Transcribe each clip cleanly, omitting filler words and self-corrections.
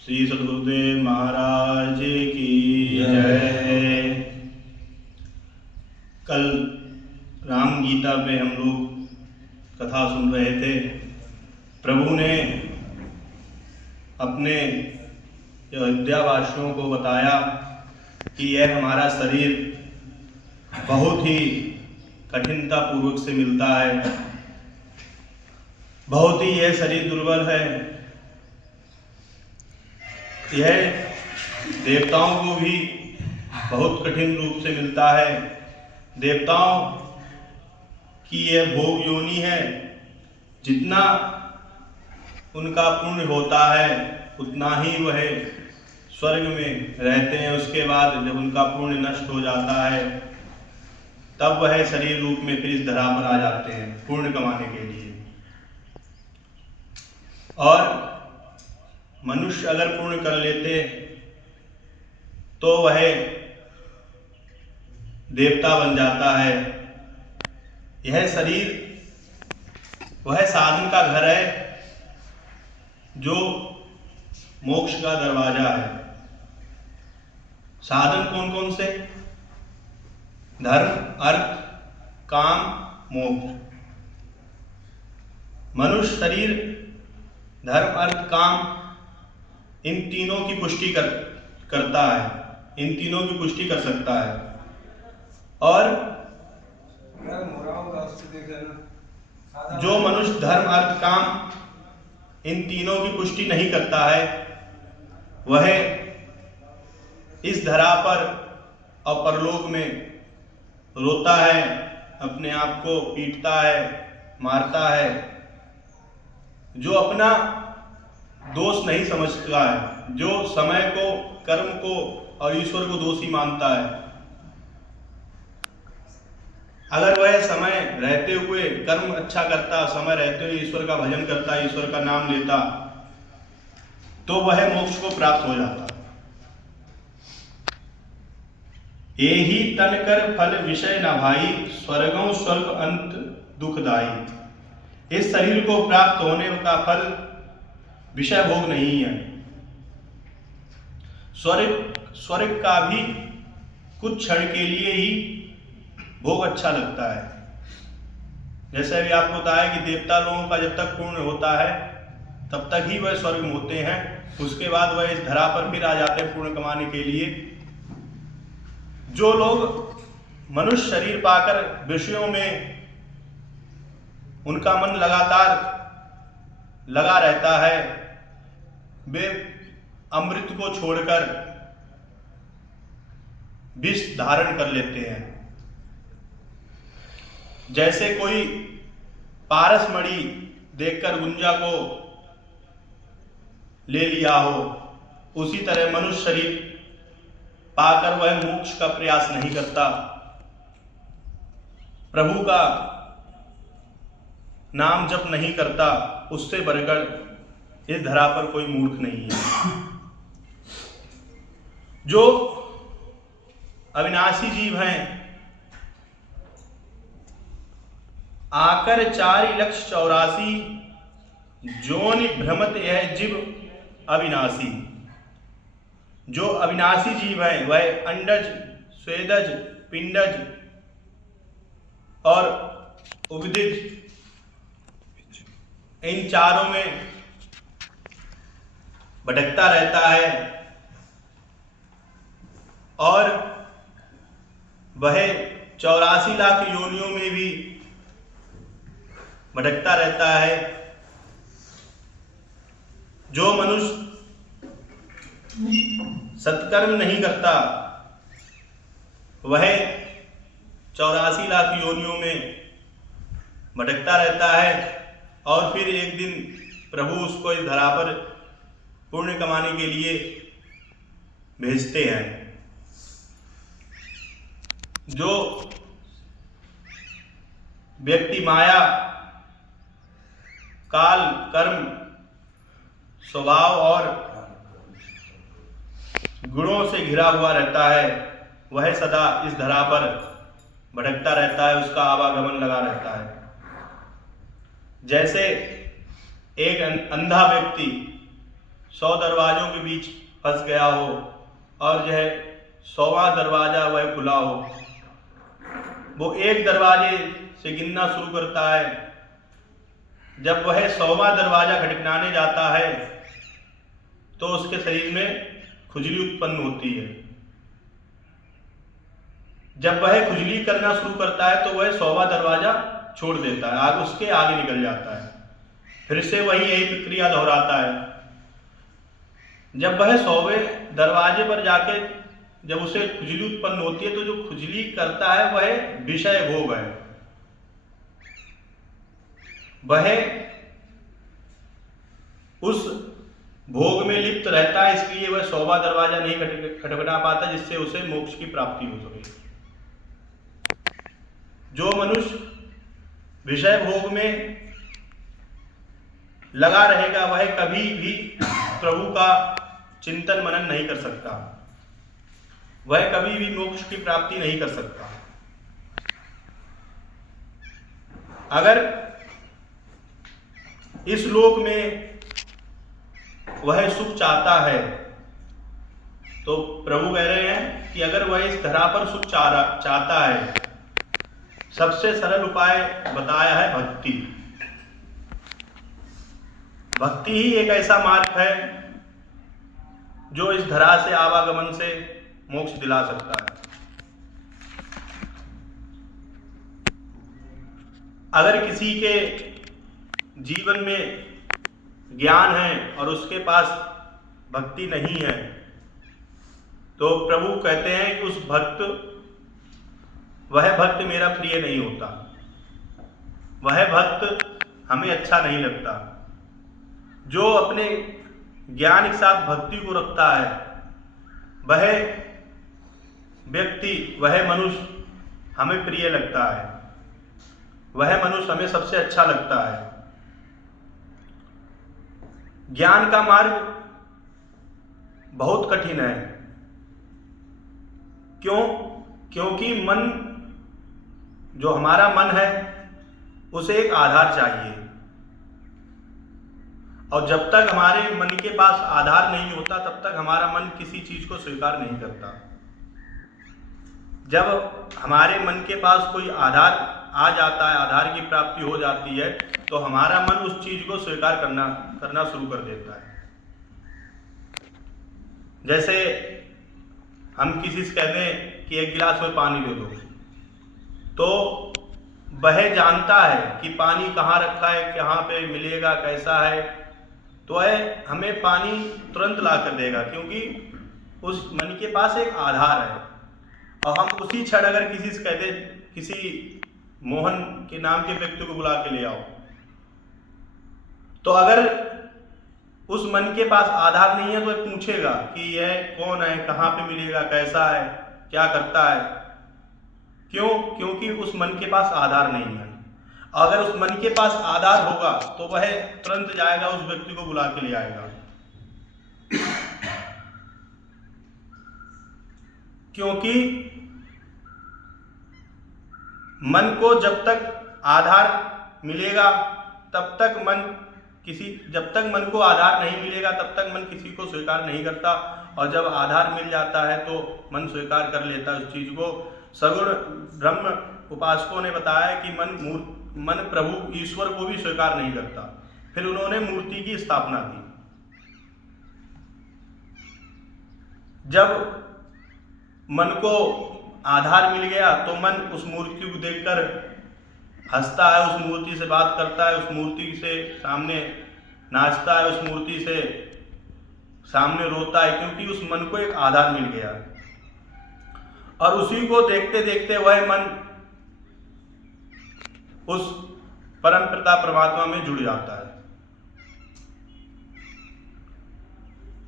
श्री सद्गुरुदेव महाराज की जय। कल राम गीता पे हम लोग कथा सुन रहे थे। प्रभु ने अपने अयोध्यावासियों को बताया कि यह हमारा शरीर बहुत ही कठिनता पूर्वक से मिलता है, बहुत ही यह शरीर दुर्बल है। यह देवताओं को भी बहुत कठिन रूप से मिलता है। देवताओं की यह भोग योनि है, जितना उनका पुण्य होता है उतना ही वह स्वर्ग में रहते हैं। उसके बाद जब उनका पुण्य नष्ट हो जाता है तब वह शरीर रूप में फिर इस धरा पर आ जाते हैं पुण्य कमाने के लिए। और मनुष्य अगर पुण्य कर लेते तो वह देवता बन जाता है। यह शरीर वह साधन का घर है जो मोक्ष का दरवाजा है। साधन कौन कौन से? धर्म, अर्थ, काम, मोक्ष। मनुष्य शरीर धर्म, अर्थ, काम इन तीनों की पुष्टि करता है, इन तीनों की पुष्टि कर सकता है। और जो मनुष्य धर्म, अर्थ, काम इन तीनों की पुष्टि नहीं करता है वह इस धरा पर और परलोक में रोता है, अपने आप को पीटता है, मारता है। जो अपना दोष नहीं समझता है, जो समय को, कर्म को और ईश्वर को दोषी मानता है, अगर वह समय रहते हुए कर्म अच्छा करता, समय रहते हुए ईश्वर का भजन करता, ईश्वर का नाम लेता, तो वह मोक्ष को प्राप्त हो जाता। एहि तन कर फल विषय न भाई, स्वर्गों स्वल्प अंत दुखदाई। इस शरीर को प्राप्त होने का फल विषय भोग नहीं है। स्वर्ग का भी कुछ क्षण के लिए ही भोग अच्छा लगता है। जैसे अभी आपको बताया कि देवता लोगों का जब तक पूर्ण होता है तब तक ही वह स्वर्ग में होते हैं, उसके बाद वह इस धरा पर फिर आ जाते हैं पूर्ण कमाने के लिए। जो लोग मनुष्य शरीर पाकर विषयों में उनका मन लगातार लगा रहता है, वे अमृत को छोड़कर विष धारण कर लेते हैं। जैसे कोई पारस मणि देखकर गुंजा को ले लिया हो, उसी तरह मनुष्य शरीर पाकर वह मोक्ष का प्रयास नहीं करता, प्रभु का नाम जप नहीं करता, उससे बढ़कर इस धरा पर कोई मूर्ख नहीं है। जो अविनाशी जीव हैं, आकर 4,84,00,000 जोनि भ्रमत यह जीव अविनाशी। जो अविनाशी जीव है वह अंडज, स्वेदज, पिंडज और उभदिज इन चारों में भटकता रहता है और वह 84 लाख योनियों में भी भटकता रहता है। जो मनुष्य सत्कर्म नहीं करता वह 84 लाख योनियों में भटकता रहता है और फिर एक दिन प्रभु उसको इस धरा पर पुण्य कमाने के लिए भेजते हैं। जो व्यक्ति माया, काल, कर्म, स्वभाव और गुणों से घिरा हुआ रहता है वह सदा इस धरा पर भटकता रहता है, उसका आवागमन लगा रहता है। जैसे एक अंधा व्यक्ति 100 दरवाजों के बीच फंस गया हो और जो है 100वां दरवाजा वह खुला हो, वो एक दरवाजे से गिनना शुरू करता है। जब वह 100वां दरवाजा खटखटाने जाता है तो उसके शरीर में खुजली उत्पन्न होती है। जब वह खुजली करना शुरू करता है तो वह 100वां दरवाजा छोड़ देता है, आगे उसके आगे निकल जाता है। फिर से वही यही प्रक्रिया दोहराता है। जब वह 100वें दरवाजे पर जाके जब उसे खुजली उत्पन्न होती है तो जो खुजली करता है वह विषय भोग है, वह उस भोग में लिप्त रहता है, इसलिए वह 100वां दरवाजा नहीं खटखटा पाता जिससे उसे मोक्ष की प्राप्ति हो सके। जो मनुष्य विषय भोग में लगा रहेगा वह कभी भी प्रभु का चिंतन मनन नहीं कर सकता, वह कभी भी मोक्ष की प्राप्ति नहीं कर सकता। अगर इस लोक में वह सुख चाहता है तो प्रभु कह रहे हैं कि अगर वह इस धरा पर सुख चाहता है, सबसे सरल उपाय बताया है भक्ति। भक्ति ही एक ऐसा मार्ग है जो इस धरा से आवागमन से मोक्ष दिला सकता है। अगर किसी के जीवन में ज्ञान है और उसके पास भक्ति नहीं है तो प्रभु कहते हैं कि वह भक्त मेरा प्रिय नहीं होता, वह भक्त हमें अच्छा नहीं लगता। जो अपने ज्ञान के साथ भक्ति को रखता है वह व्यक्ति, वह मनुष्य हमें प्रिय लगता है, वह मनुष्य हमें सबसे अच्छा लगता है। ज्ञान का मार्ग बहुत कठिन है। क्यों? क्योंकि मन, जो हमारा मन है, उसे एक आधार चाहिए, और जब तक हमारे मन के पास आधार नहीं होता तब तक हमारा मन किसी चीज को स्वीकार नहीं करता। जब हमारे मन के पास कोई आधार आ जाता है, आधार की प्राप्ति हो जाती है, तो हमारा मन उस चीज को स्वीकार करना शुरू कर देता है। जैसे हम किसी से कहते हैं कि एक गिलास में पानी दे दो, तो वह जानता है कि पानी कहाँ रखा है, कहाँ पे मिलेगा, कैसा है, तो वह हमें पानी तुरंत ला कर देगा, क्योंकि उस मन के पास एक आधार है। और हम उसी क्षण अगर किसी से कहते, किसी मोहन के नाम के व्यक्ति को बुला के ले आओ, तो अगर उस मन के पास आधार नहीं है तो वह पूछेगा कि यह कौन है, कहाँ पे मिलेगा, कैसा है, क्या करता है। क्यों? क्योंकि उस मन के पास आधार नहीं है। अगर उस मन के पास आधार होगा तो वह तुरंत जाएगा, उस व्यक्ति को बुला के ले आएगा। क्योंकि मन को जब तक आधार मिलेगा तब तक जब तक मन को आधार नहीं मिलेगा तब तक मन किसी को स्वीकार नहीं करता, और जब आधार मिल जाता है तो मन स्वीकार कर लेता है उस चीज को। सगुण ब्रह्म उपासकों ने बताया कि मन प्रभु ईश्वर को भी स्वीकार नहीं करता। फिर उन्होंने मूर्ति की स्थापना की। जब मन को आधार मिल गया तो मन उस मूर्ति को देखकर हंसता है, उस मूर्ति से बात करता है, उस मूर्ति से सामने नाचता है, उस मूर्ति से सामने रोता है, क्योंकि उस मन को एक आधार मिल गया। और उसी को देखते देखते वह मन उस परम पिता परमात्मा में जुड़ जाता है।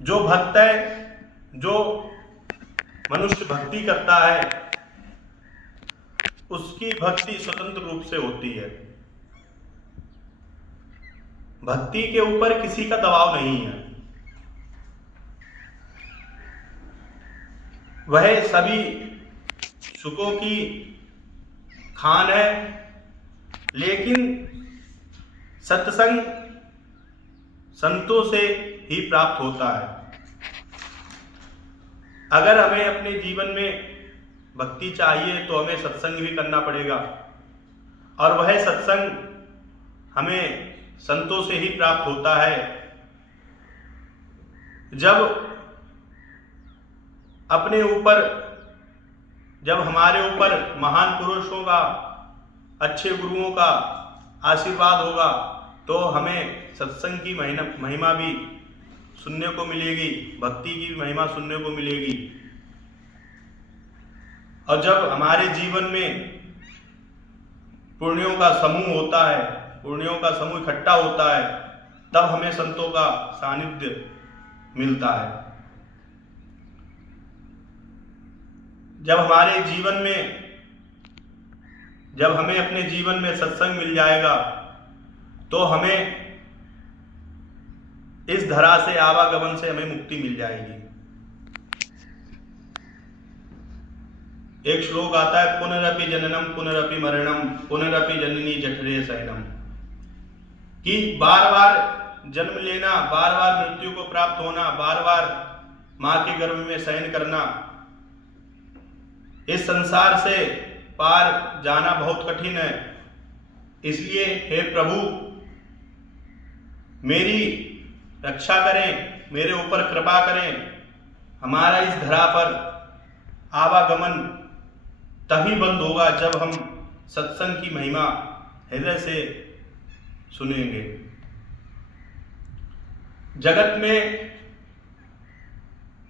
जो भक्त है, जो मनुष्य भक्ति करता है, उसकी भक्ति स्वतंत्र रूप से होती है। भक्ति के ऊपर किसी का दबाव नहीं है। वह सभी सुखों की खान है, लेकिन सत्संग संतों से ही प्राप्त होता है। अगर हमें अपने जीवन में भक्ति चाहिए तो हमें सत्संग भी करना पड़ेगा, और वह सत्संग हमें संतों से ही प्राप्त होता है। जब हमारे ऊपर महान पुरुषों का, अच्छे गुरुओं का आशीर्वाद होगा तो हमें सत्संग की महिमा भी सुनने को मिलेगी, भक्ति की महिमा सुनने को मिलेगी। और जब हमारे जीवन में पुण्यों का समूह होता है, पुण्यों का समूह इकट्ठा होता है, तब हमें संतों का सानिध्य मिलता है। जब हमें अपने जीवन में सत्संग मिल जाएगा तो हमें इस धरा से, आवागमन से हमें मुक्ति मिल जाएगी। एक श्लोक आता है, पुनरपि जननम पुनरपि मरणम पुनरपि जननी जठरे शयनम, कि बार बार जन्म लेना, बार बार मृत्यु को प्राप्त होना, बार बार मां के गर्भ में शयन करना, इस संसार से पार जाना बहुत कठिन है। इसलिए हे प्रभु, मेरी रक्षा करें, मेरे ऊपर कृपा करें। हमारा इस धरा पर आवागमन तभी बंद होगा जब हम सत्संग की महिमा हृदय से सुनेंगे। जगत में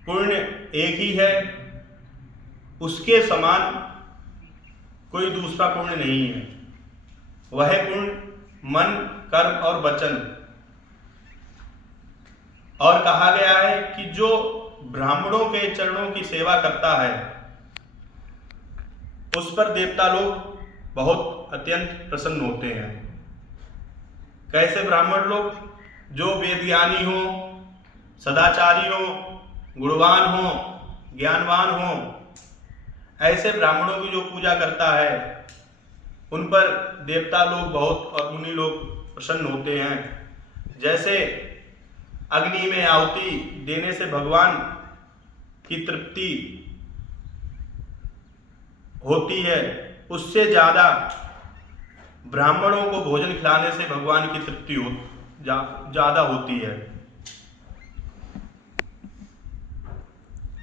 पुण्य एक ही है, उसके समान कोई दूसरा पुण्य नहीं है। वह पुण्य मन, कर्म और वचन। और कहा गया है कि जो ब्राह्मणों के चरणों की सेवा करता है उस पर देवता लोग बहुत अत्यंत प्रसन्न होते हैं। कैसे ब्राह्मण लोग? जो वेदज्ञानी हो, सदाचारी हो, गुणवान हो, ज्ञानवान हो, ऐसे ब्राह्मणों की जो पूजा करता है उन पर देवता लोग बहुत और मुनि लोग प्रसन्न होते हैं। जैसे अग्नि में आहुति देने से भगवान की तृप्ति होती है, उससे ज्यादा ब्राह्मणों को भोजन खिलाने से भगवान की तृप्ति ज्यादा होती है।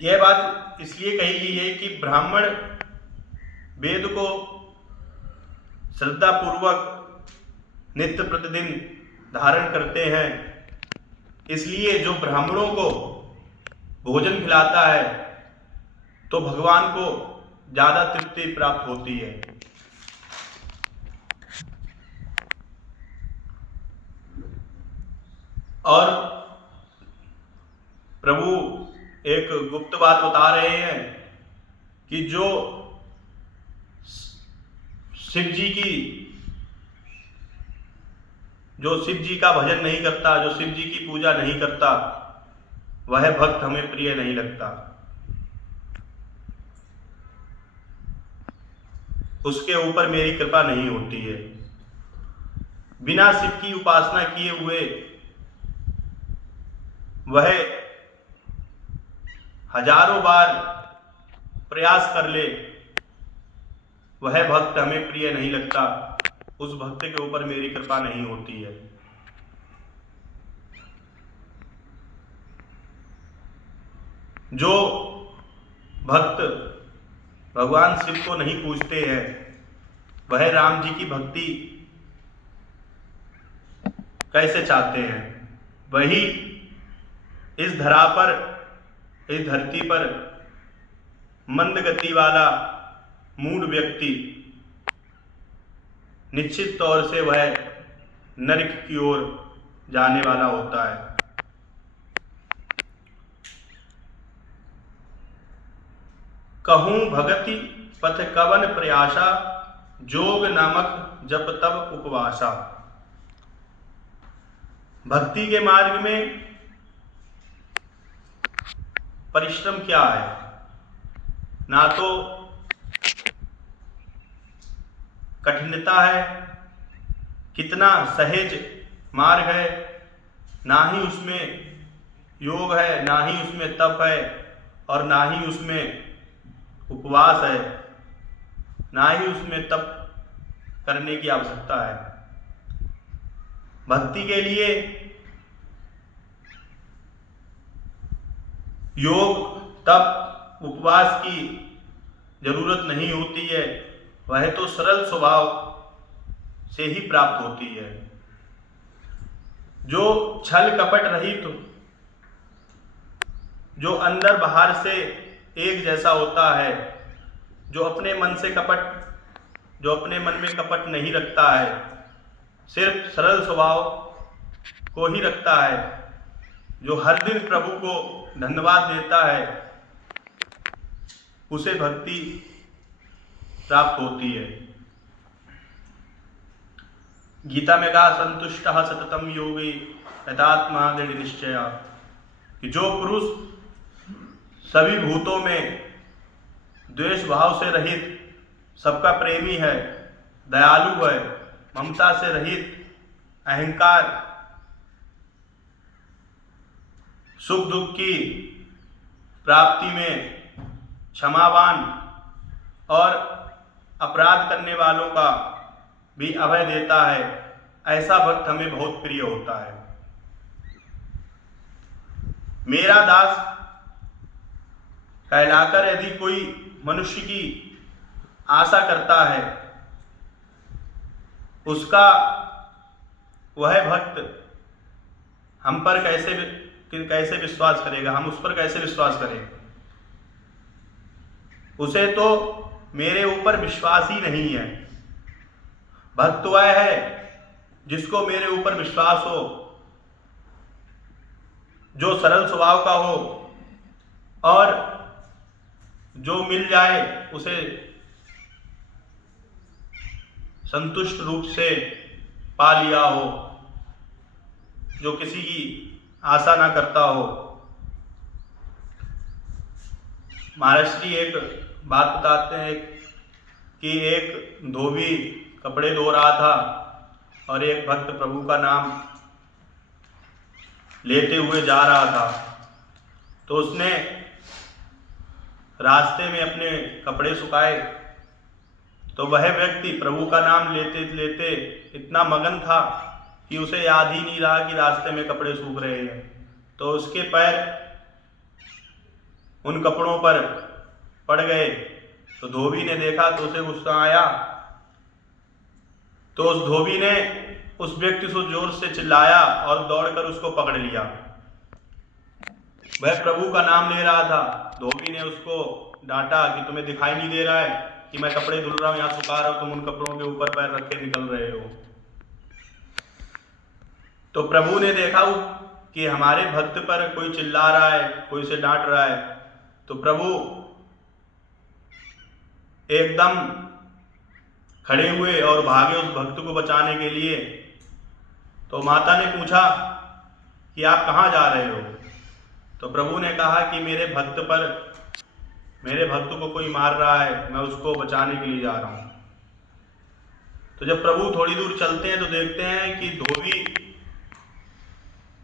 यह बात इसलिए कही गई है कि ब्राह्मण वेद को श्रद्धा पूर्वक नित्य प्रतिदिन धारण करते हैं। इसलिए जो ब्राह्मणों को भोजन खिलाता है तो भगवान को ज्यादा तृप्ति प्राप्त होती है। और प्रभु एक गुप्त बात बता रहे हैं कि जो शिव जी का भजन नहीं करता, जो शिव जी की पूजा नहीं करता, वह भक्त हमें प्रिय नहीं लगता। उसके ऊपर मेरी कृपा नहीं होती है। बिना शिव की उपासना किए हुए वह हजारों बार प्रयास कर ले, वह भक्त हमें प्रिय नहीं लगता। उस भक्त के ऊपर मेरी कृपा नहीं होती है। जो भक्त भगवान शिव को नहीं पूजते हैं वह राम जी की भक्ति कैसे चाहते हैं? वही इस धरा पर, इस धरती पर मंद गति वाला मूढ़ व्यक्ति निश्चित तौर से वह नरक की ओर जाने वाला होता है। कहूं भगति पथ कवन प्रयासा, जोग नामक जप तब उपवासा। भक्ति के मार्ग में परिश्रम क्या है? ना तो कठिनता है, कितना सहज मार्ग है, ना ही उसमें योग है, ना ही उसमें तप है, और ना ही उसमें उपवास है, ना ही उसमें तप करने की आवश्यकता है। भक्ति के लिए योग, तप, उपवास की जरूरत नहीं होती है। वह तो सरल स्वभाव से ही प्राप्त होती है। जो छल कपट रहित, जो अंदर बाहर से एक जैसा होता है, जो अपने मन से कपट, जो अपने मन में कपट नहीं रखता है, सिर्फ सरल स्वभाव को ही रखता है, जो हर दिन प्रभु को धन्यवाद देता है, उसे भक्ति प्राप्त होती है। गीता में कहा, संतुष्टः सततं योगी यथात्मा दृढ़ निश्चया, कि जो पुरुष सभी भूतों में द्वेष भाव से रहित, सबका प्रेमी है, दयालु है, ममता से रहित, अहंकार, सुख दुख की प्राप्ति में क्षमावान और अपराध करने वालों का भी अभय देता है, ऐसा भक्त हमें बहुत प्रिय होता है। मेरा दास कहलाकर यदि कोई मनुष्य की आशा करता है, उसका वह भक्त हम पर कैसे विश्वास करेगा, हम उस पर कैसे विश्वास करें? उसे तो मेरे ऊपर विश्वास ही नहीं है। भक्त वह है जिसको मेरे ऊपर विश्वास हो, जो सरल स्वभाव का हो, और जो मिल जाए उसे संतुष्ट रूप से पा लिया हो, जो किसी की आशा ना करता हो। महाराज जी एक बात बताते हैं कि एक धोबी कपड़े धो रहा था और एक भक्त प्रभु का नाम लेते हुए जा रहा था, तो उसने रास्ते में अपने कपड़े सुखाए, तो वह व्यक्ति प्रभु का नाम लेते लेते इतना मगन था कि उसे याद ही नहीं रहा कि रास्ते में कपड़े सूख रहे हैं। तो उसके पैर उन कपड़ों पर पड़ गए, तो धोबी ने देखा तो उसे गुस्सा आया, तो उस धोबी ने उस व्यक्ति को जोर से चिल्लाया और दौड़कर उसको पकड़ लिया। वह प्रभु का नाम ले रहा था, धोबी ने उसको डांटा कि तुम्हें दिखाई नहीं दे रहा है कि मैं कपड़े धुल रहा हूं, यहाँ सुखा रहा हूं, तुम उन कपड़ों के ऊपर पैर रख के निकल रहे हो। तो प्रभु ने देखा कि हमारे भक्त पर कोई चिल्ला रहा है, कोई उसे डांट रहा है, तो प्रभु एकदम खड़े हुए और भागे उस भक्त को बचाने के लिए। तो माता ने पूछा कि आप कहाँ जा रहे हो? तो प्रभु ने कहा कि मेरे भक्त को कोई मार रहा है, मैं उसको बचाने के लिए जा रहा हूँ। तो जब प्रभु थोड़ी दूर चलते हैं तो देखते हैं कि धोबी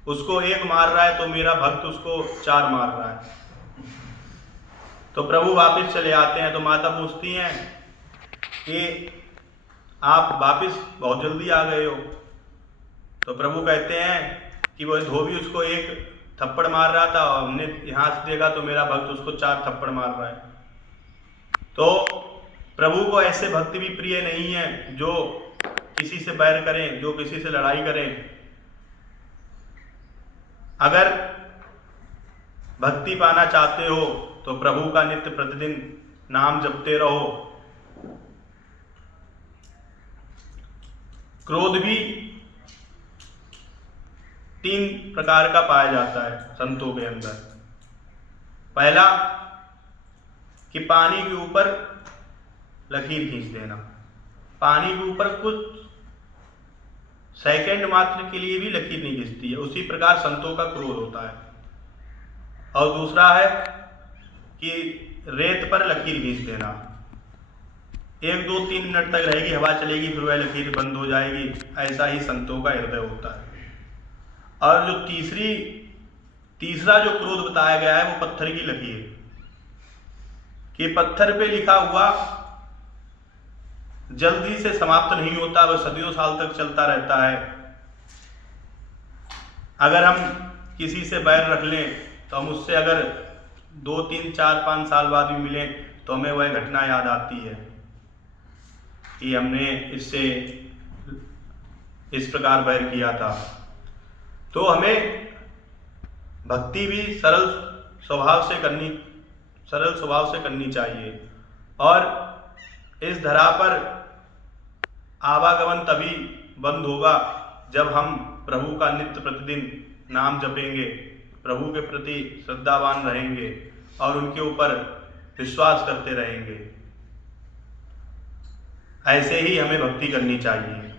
उसको एक मार रहा है, तो मेरा भक्त उसको 4 मार रहा है। तो प्रभु वापस चले आते हैं, तो माता पूछती हैं कि आप वापस बहुत जल्दी आ गए हो। तो प्रभु कहते हैं कि वह धोबी उसको एक थप्पड़ मार रहा था और हमने यहाँ से देखा तो मेरा भक्त उसको 4 थप्पड़ मार रहा है। तो प्रभु को ऐसे भक्त भी प्रिय नहीं है जो किसी से बैर करें, जो किसी से लड़ाई करें। अगर भक्ति पाना चाहते हो तो प्रभु का नित्य प्रतिदिन नाम जपते रहो। क्रोध भी 3 प्रकार का पाया जाता है संतों के अंदर। पहला कि पानी के ऊपर लकीर खींच देना, पानी के ऊपर कुछ सेकंड मात्र के लिए भी लकीर नहीं खींचती है, उसी प्रकार संतों का क्रोध होता है। और दूसरा है कि रेत पर लकीर खींच देना, 1, 2, 3 मिनट तक रहेगी, हवा चलेगी, फिर वह लकीर बंद हो जाएगी। ऐसा ही संतों का हृदय होता है। और जो तीसरी तीसरा जो क्रोध बताया गया है वो पत्थर की लकीर, कि पत्थर पे लिखा हुआ जल्दी से समाप्त नहीं होता, वह सदियों साल तक चलता रहता है। अगर हम किसी से बैर रख लें तो हम उससे अगर 2, 3, 4, 5 साल बाद भी मिलें तो हमें वह घटना याद आती है कि हमने इससे इस प्रकार बैर किया था। तो हमें भक्ति भी सरल स्वभाव से करनी चाहिए। और इस धरा पर आवागमन तभी बंद होगा जब हम प्रभु का नित्य प्रतिदिन नाम जपेंगे, प्रभु के प्रति श्रद्धावान रहेंगे और उनके ऊपर विश्वास करते रहेंगे। ऐसे ही हमें भक्ति करनी चाहिए।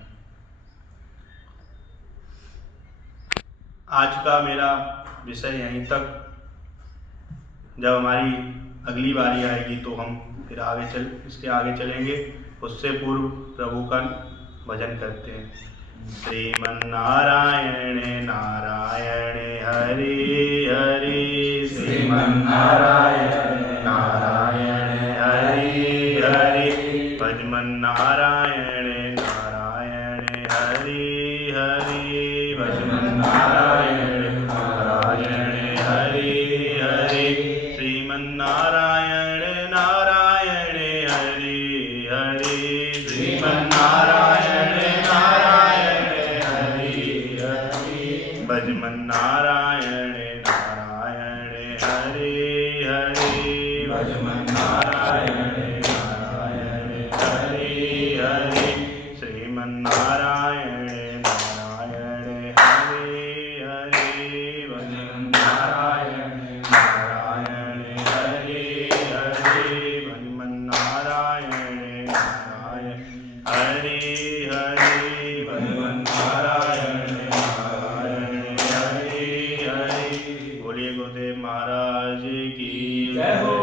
आज का मेरा विषय यहीं तक। जब हमारी अगली बारी आएगी तो हम फिर इसके आगे चलेंगे। उससे पूर्व प्रभु का भजन करते हैं। श्रीमन्नारायण नारायण हरि हरि, श्रीमन्नारायण नारायण हरि हरि, भजमन्नारायण नारायण हरि हरि, भजमन्नारायण नारायण हरि हरि, श्रीमन्नारायण नारायण हरि हरि, श्रीमन्नारायण भजमन्नारायण नारायण हरि हरि, भजमन्नारायण नारायण हरि हरि, श्रीमन्नारायण नारायण हरि हरि, भजमन्नारायण नारायण हरि हरि, भजमन्नारायण नारायण हरि हरि, भजमन्नारायण बोलिए गुरुदेव महाराज की जय हो।